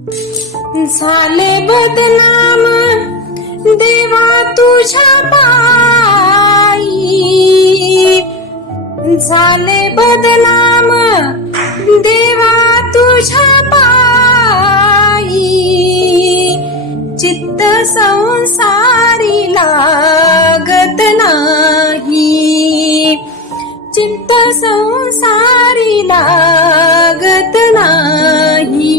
झाले बदनाम देवा तुझ्या पायी, झाले बदनाम देवा तुझ्या पायी, चित्त संसारी लागत नाही, चित्त संसारी लागत नाही.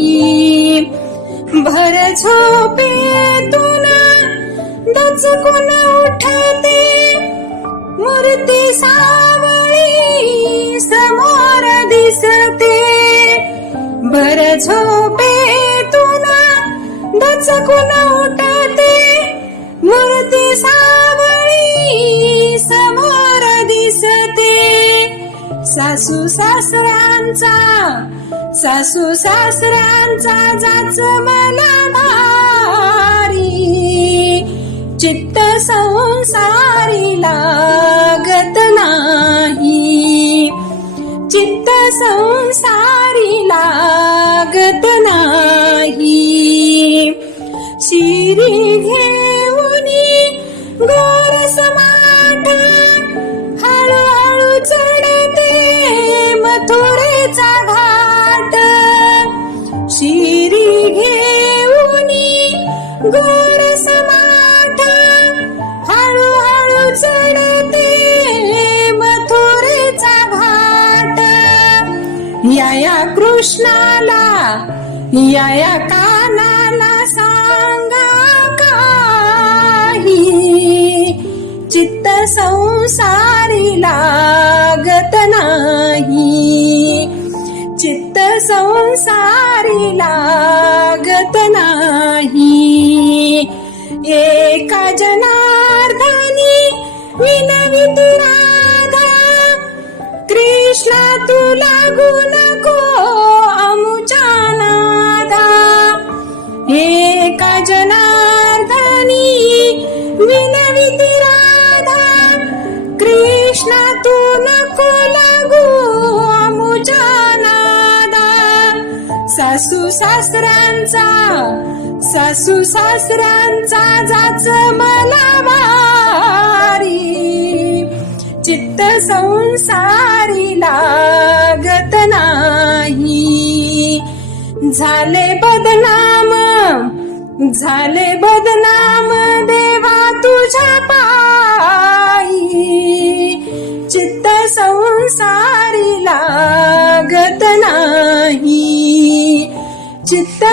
भर झोपेतून दचकून उठते मूर्ती सावळी समोर दिसते. भर झोपेतून दचकून उठते मूर्ती सावळी समोर दिसते. सासू सासऱ्यांचा जाच मला भारी, चित्त संसारी लागत नाही, चित्त संसारी लागत नाही. शिरी घेऊनी गोरस माठ हळूहळू चढते मथुरेचा घाट. शिरी घेऊनी गोरस माठ हळूहळू चढते मथुरेचा घाट. या कृष्णाला या कानाला सांगा काही, चित्त संसारी लागत नाही, चित्त संसारी लागत नाही. एका जनार्दनी विनवित राधा, कृष्णा तू लागू नको अमुच्या नादा. एका जनार्दनी विनवित राधा, कृष्णा तू नको लागू अमुच्या नादा. सासू सासऱ्यांचा जाच मला भारी, चित्त संसारी लागत नाही. झाले बदनाम देवा तुझ्या पायी, चित्त संसारी लागत नाही, चित्त